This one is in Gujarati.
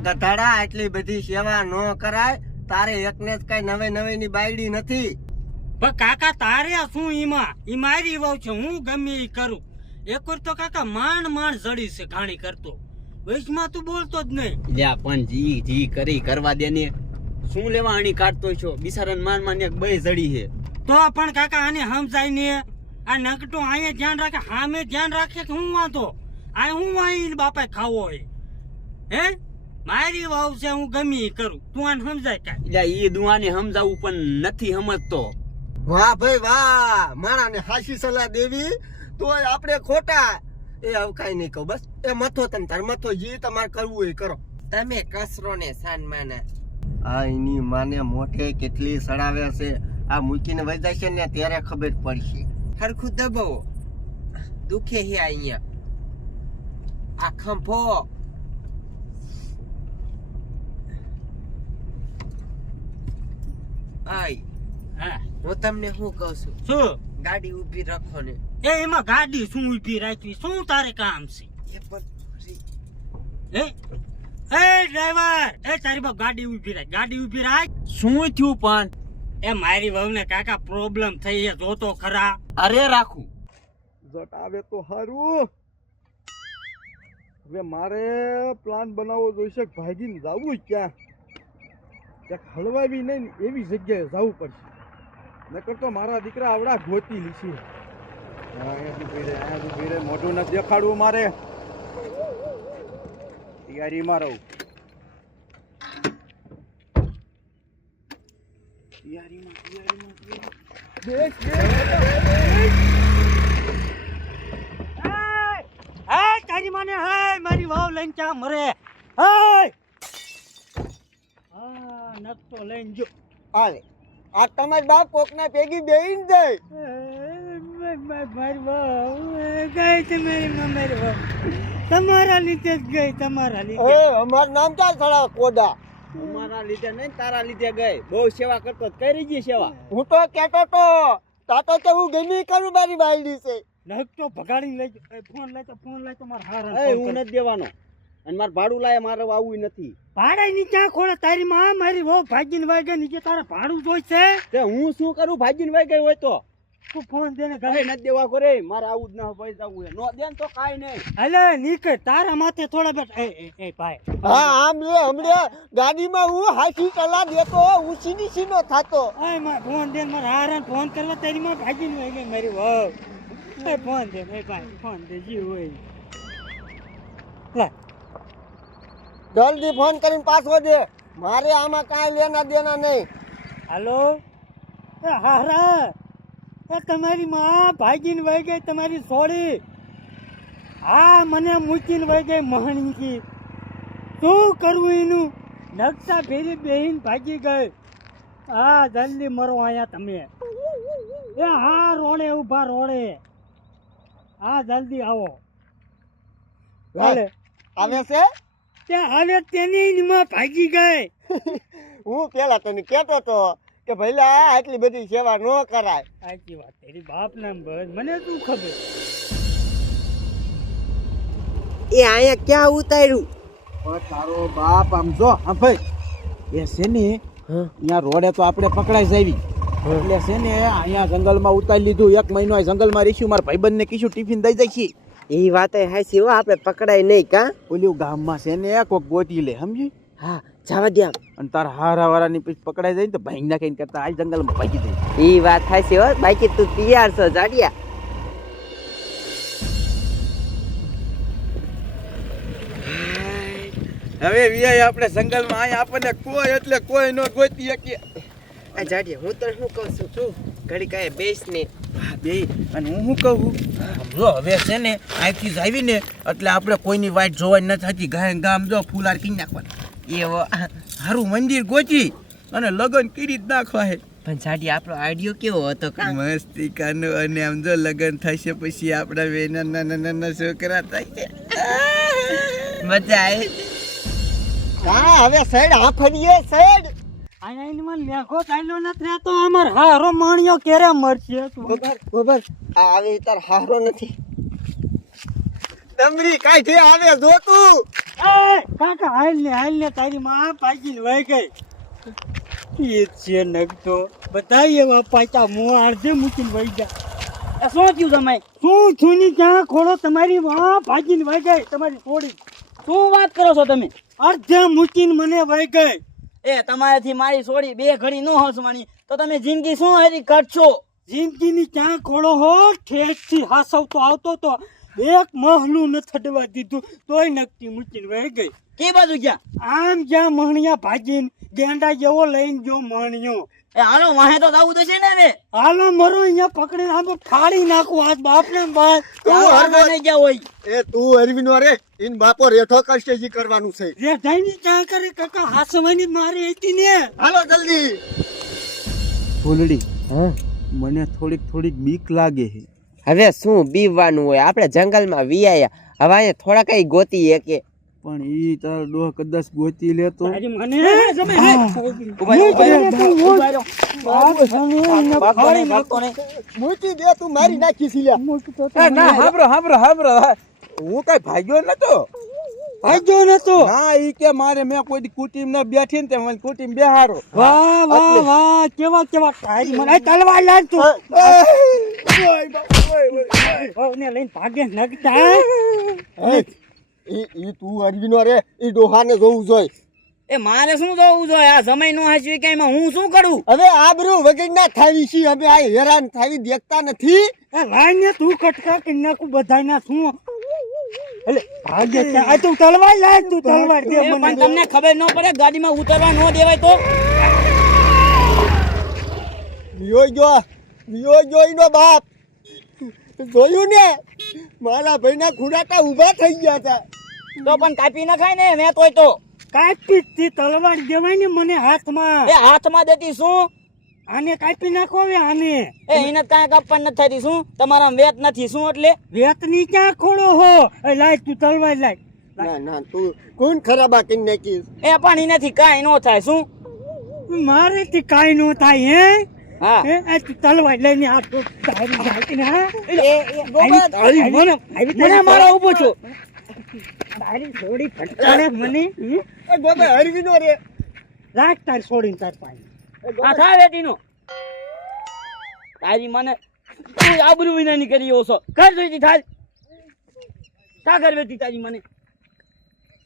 ગધાડા આટલી બધી સેવા ન કરાય તારે એકને જ કઈ નવે નવી ની બાયડી નથી. પણ કાકા તારે શું ઈમાં? ઈ મારી વહુ છે હું ગમે ઈ કરું. એક વાર તો કાકા માંડ માંડ જડી છે ઘાણી કરતો. વૈશમાં તું બોલતો જ નહીં. લ્યા પણ જી જી કરી કરવા દે ને. શું લેવા આણી કાઢતો છો? બિસારન માન માન એક બે જડી છે. તો પણ કાકા આને સમજાય ને. આ નકટો આયે ધ્યાન રાખે હામે ધ્યાન રાખે કે હું વાંધો? આ હું વાઈ બાપા ખાવો હોય? હે? મારી વાવ છે હું ગમે કરું. તું આને સમજાય કે એટલે એ દુઆને સમજાવું પણ નથી સમજતો. વાહ ભાઈ વાહ માણાને હાસી સલાહ દેવી. તોય આપણે ખોટા. એ આવું કઈ નહીં કહું બસ. એ મથો તમ તાર મથો જે તમારે કરવું એ કરો. તમે કસરો ને સાન માના. આ એની માને મોઢે કેટલી સડાવે છે. આ મૂકીને વહી જશે ને ત્યારે ખબર પડશે. હરખું દબાવો. દુખે હે અહીંયા. આ ખંભો. આય. હા. હું તમને શું કહું છું? શું? ગાડી ઊભી રાખો ને. એ એમાં ગાડી શું ઊભી રાખવી? શું તારે કામ છે? એ પણ એ? એ ડ્રાઈવર! એ તારી બા ગાડી ઊભી રાખ. ગાડી ઊભી રાખ. શું થયું પણ? એ મારી વહુને કાકા પ્રોબ્લેમ થઈ છે જોતો ખરા. અરે રાખું. જટ આવે તો હારું. હવે મારે પ્લાન બનાવવો જોઈશે કે ભાગીને જવું ક્યાં? ક્યાંક હલવાવી નહીં ને એવી જગ્યાએ જવું પડશે. નકર તો મારા દીકરા આવડા ગોતી લીધી અહીંયા મોઢું નથી દેખાડવું મારે. તૈયારીમાં રહું. તૈયારીમાં તૈયારીમાં તારી માને હે મારી વાવ લઈને ક્યાં મરે? હે હા નકતો લઈને જો. હાલે. આ તમારી બાપ કોકના ભેગી બેહીને જાય. ગઈ તમારી માં વહુ. તમારા લીધે જ ગઈ તમારા એ અમારું નામ ક્યાં સડા કોડા અમારા લીધે નહીં તારા લીધે ગઈ. બહુ સેવા કરતો કરી ગઈ સેવા. હું તો કેતો તો તાતો તો હું ગમી કરું મારી બાયડી છે નકતો ભગાડી લઈ ફોન લઈ તો ફોન લઈ તો મારા હારા હું નથી દેવાનો. અને મારે ભાડું લાય મારે આવું નથી. ભાડે ની ક્યાં ખોળે? તારી માં મારી વહુ ભાગીને વાઈ ગઈ નીચે તારે ભાડું જોઈશે? તે હું શું કરું? ભાગીને વાઈ ગઈ હોય તો. તું ફોન દેને ઘરે. ન નથી દેવા કરે મારે આવું જ ના ભાઈ જવું નો દે તો કાઈ નહીં. અલે નીકળ. તારા માથે થોડા બેઠ એ એ એ ભાઈ. હા આમ લે હમણે ગાડીમાં હું હાથી ચલા દેતો હું સીની સીનો થાતો. એ માર ફોન દેને. મારે હારન ફોન કરવા તારી માં ભાગીને વહી ગઈ મારી વહુ. એ ફોન દે એ ભાઈ ફોન દે જી હોય. લે. જલ્દી ફોન કરીને પાછો દે. મારે આમાં કાંઈ લેના દેના નહીં. હાલો? એ હારા એ તમારી માં ભાગીને વહી ગઈ તમારી સોડી હા મને મૂકીને વહી ગઈ મહાણીકી શું કરવું એનું? નકશા ફેરી બેહીન ભાગી ગઈ. હા જલ્દી મરો અહીંયા તમે. એ હા રોડે ઊભા રોડે. હા જલ્દી આવો. હાલે. આવે છે? ત્યાં હાલે તેની માં ભાગી ગઈ. હું પેલા તને કેતો તો કે ભઈલા આટલી બધી સેવા ન કરાય. સાચી વાત તેરી બાપ નામ બસ. મને શું ખબર? એ અહીંયા ક્યાં ઉતાર્યું? પણ તારો બાપ આમ જો હા ભાઈ એ છે ને અહીંયા રોડે તો આપણે પકડાઈ જાવી એટલે છે ને અહીંયા જંગલમાં ઉતારી લીધું. એક મહિનો જંગલમાં રહીશું મારા ભાઈબંધને કીશું ટિફિન દઈ જાય છે એ વાત હાસી હો આપણે પકડાય નહીં કા? ઓલું ગામમાં છે ને કોક ગોતી લે સમજી હા જવા દે અને તારા હારા વાળાની પછી પકડાઈ જાય ને તો ભાઈ નાખીને કરતા આ જંગલમાં ભાગી જાય. એ વાત હાસી હો બાકી તું તૈયાર છો જાડિયા. હવે વિયાય આપણે જંગલમાં આય આપણને કોઈ એટલે કોઈ નો ગોતી શકીએ. આ જાડિયા હું તને શું કહું છું? શું ઘડી કાંઈ બેસ ને. બે અને હું શું કહું? જો હવે છે ને અહીંથી આવી આવીને એટલે આપણે કોઈની વાઈટ જોવાની ન થતી. ગાય ગામ જો ફૂલાર કી નાખવાની. એવો સારું મંદિર ગોચી અને લગન કરી જ નાખવા હે. પણ જાડિયા આપણો આઈડિયો કેવો હતો કા? મસ્તી કાનો અને આમ જો લગન થશે પછી આપણા બે નાના નાના છોકરા થાય મજા આવી. હા હવે સાઈડ ફરીએ સાઈડ મને લેખો ચાલ્યો નથી રહેતો. અમાર હારો માણ્યો ક્યારે મરશે ખબર આવે તાર હારો નથી. ડમરી કાઈ થઈ આવે જો તું? એ કાકા હાલ ને હાલ ને તારી માં ભાગીને વહી ગઈ. એ છે નગતો. બધા એવા પાછા મું અડધે મૂકીને વહી ગયા. શું થયું તમે શું છુની ક્યાં ખોળો? તમારી માં ભાગીને વહી ગઈ તમારી છોડી. શું વાત કરો છો તમે? અર્ધે મૂકીને મને વહી ગઈ. એ, તમારાથી મારી છોડી બે ઘડી નો હસવાની. તો તમે જિંદગી શું હરી કાઢશો? જિંદગીની ક્યાં ખોળો હો? ઠેઠથી હસવતો આવતો તો એક મહલું ન થડવા દીધું તોય નકટી મૂકીને વહી ગઈ. કે બાજુ ગયા? આમ જ્યાં મહણિયા ભાજીને ગેંડા જેવો લઈને જો મહણિયો એ હાલો વાહે તો જવું થશે ને હવે. હાલો મરો અહીંયા પકડીને આમ ફાડી નાખું આજ બાપને બાપ તું હરવા નહીં ગયા હોય. એ તું અરવિંદ રે ઇન બાપો રેઠો કરશે જી કરવાનું છે. રે જઈને ક્યાં કરે કાકા હાસવાની મારી હતી ને. હાલો જલ્દી. ફૂલડી મને થોડીક થોડીક બીક લાગે છે. હવે શું બીવવાનું હોય? આપણે જંગલમાં વિયાયા. હવે અહીંયા થોડા કઈ ગોતી કે પણ ઈ તાર ડોહ કદાચ ગોતી લે તો તારી મને ઊભા રહો, ઊભા રહો, ઊભા રહો. ભાગતો નહીં, ભાગતો નહીં. મૂકી દે તું મારી નાખી છે લ્યા. ના હાંભળો હાંભળો હાંભળો. હું. કઈ ભાગ્યો નતો? ભાગ્યો નતો? હા ઈ કે મારે મેં કોઈ કુટીમ ન બેઠી ને તે મને કુટીમ બેહારો વાહ વાહ વાહ કેવા કેવા. તારી મને તલવાર લાગ તું. ને લઈને ભાગે નગતા ઈ ઈ તું અરવિંદ રે ઈ ડોહાને જોવું જોઈએ એ મારે શું જોવું જોઈએ આ સમય નો હાચવી કે હું શું કરું? હવે આબરૂ વગર ના થાવી છી અમે આ હેરાન થાવી દેખતા નથી. લાઈને તું કટકા કરી નાખું બધાય ના શું? એટલે ભાગે આ તું તલવાર લાગ તું તલવાર દે એ પણ તમને ખબર ન પડે ગાડીમાં ઉતરવા ન દેવાય તો? વિયો ગયો વિયો ગયો ઈનો બાપ. જોયું ને? મારા ભાઈના ખુડાટા ઊભા થઈ ગયા હતા. તો પણ કાપી નખાય ને મેં તોય તો. કાપી તી તલવાર દેવાય ને મને હાથમાં. એ હાથમાં દેતી શું? આને કાપી નાખો હવે આને. એ એને કાંઈ કાપવા નથી થતી શું? તમારા વેત નથી શું એટલે? વેતની ક્યાં ખોડો હો? એ લાય તું તલવાર લાય. ના ના તું કોણ ખરાબા કરી નાખીશ એ પણ એનાથી કાંઈ નો થાય શું? મારેથી કાંઈ નો થાય હે? હા. આ તલવાર લઈને આ તો તારી નાખીને હા? એ એ મને મને મારો ઊભો છો. તારી થોડી ફટકારે મને? એ ગોબે અરવિંદો રે. રાખ તારી છોડીને તાર પાસે આ થા વેટીનો તારી મને તું આબરૂ વિનાની કરી ઓછો કર જોઈતી થાલ. કા કર તારી મને.